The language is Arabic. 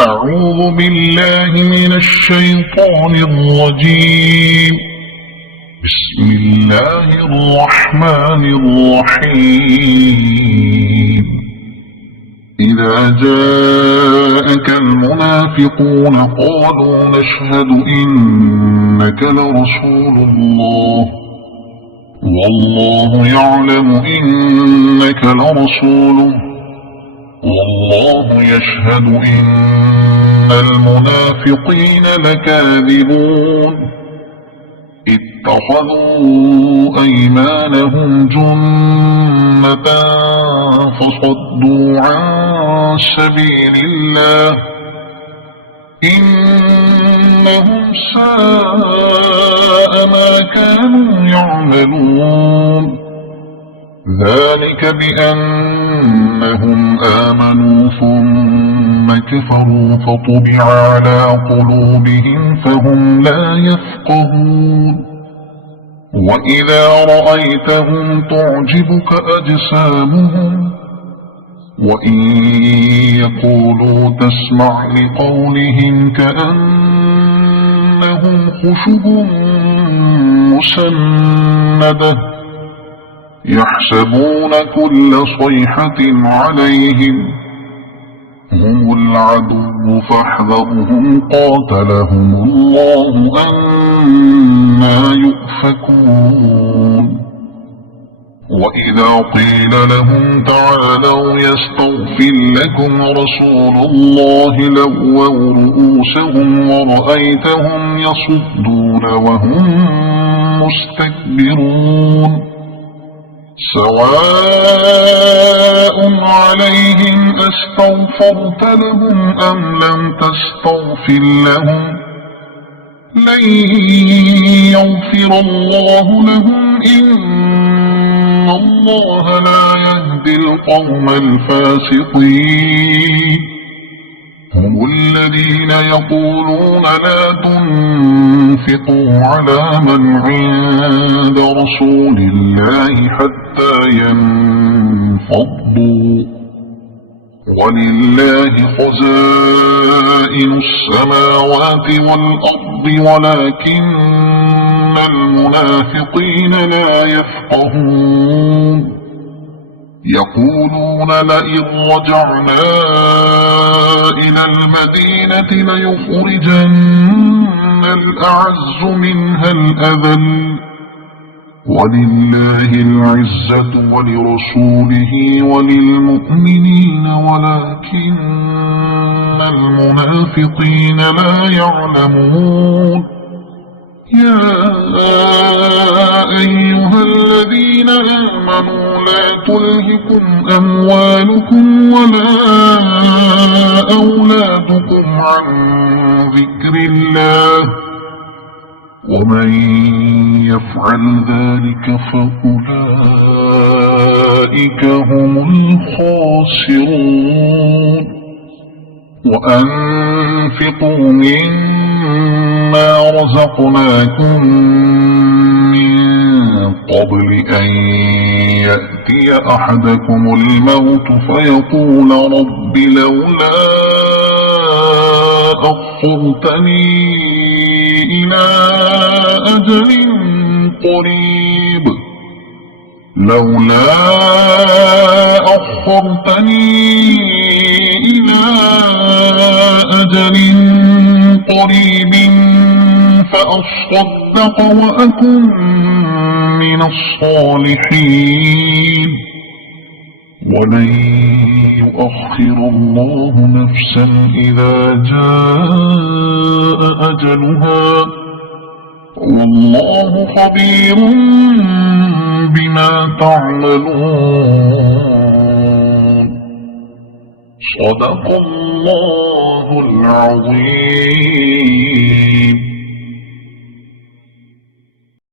أعوذ بالله من الشيطان الرجيم. بسم الله الرحمن الرحيم. إذا جاءك المنافقون قالوا نشهد إنك لرسول الله والله يعلم إنك لرسوله والله يشهد إن المنافقين لكاذبون اتخذوا أيمانهم جنة فصدوا عن سبيل الله إنهم ساء ما كانوا يعملون ذلك بأنهم آمنوا ثم كفروا فطبع على قلوبهم فهم لا يفقهون وإذا رأيتهم تعجبك أجسامهم وإن يقولوا تسمع لقولهم كأنهم خشب مسندة يحسبون كل صيحة عليهم هم العدو فاحذرهم قاتلهم الله أنى يؤفكون وإذا قيل لهم تعالوا يستغفر لكم رسول الله لووا رؤوسهم ورأيتهم يصدون وهم مستكبرون سواء عليهم أستغفرت لهم أم لم تستغفر لهم لن يغفر الله لهم إن الله لا يهدي القوم الفاسقين هم الذين يقولون لا تنفقوا على من عند رسول الله حتى ينفضوا ولله خزائن السماوات والأرض ولكن المنافقين لا يفقهون يقولون لئن رجعنا إلى المدينة ليخرجن الأعز منها الأذل ولله العزة ولرسوله وللمؤمنين ولكن المنافقين لا يعلمون يا أيها الذين آمنوا لا تلهكم أموالكم ولا أولادكم عن ذكر الله ومن يفعل ذلك فأولئك هم الخاسرون وأنفقوا مما رزقناكم من قبل أن يأتي أحدكم الموت فيقول رب لولا أخرتني إلى أجل قريب لولا أخرتني إلى أجل قريب فأصدق وأكن من الصالحين ولن يؤخر الله نفسا إذا جاء أجلها والله خبير بما تعملون صدق الله العظيم.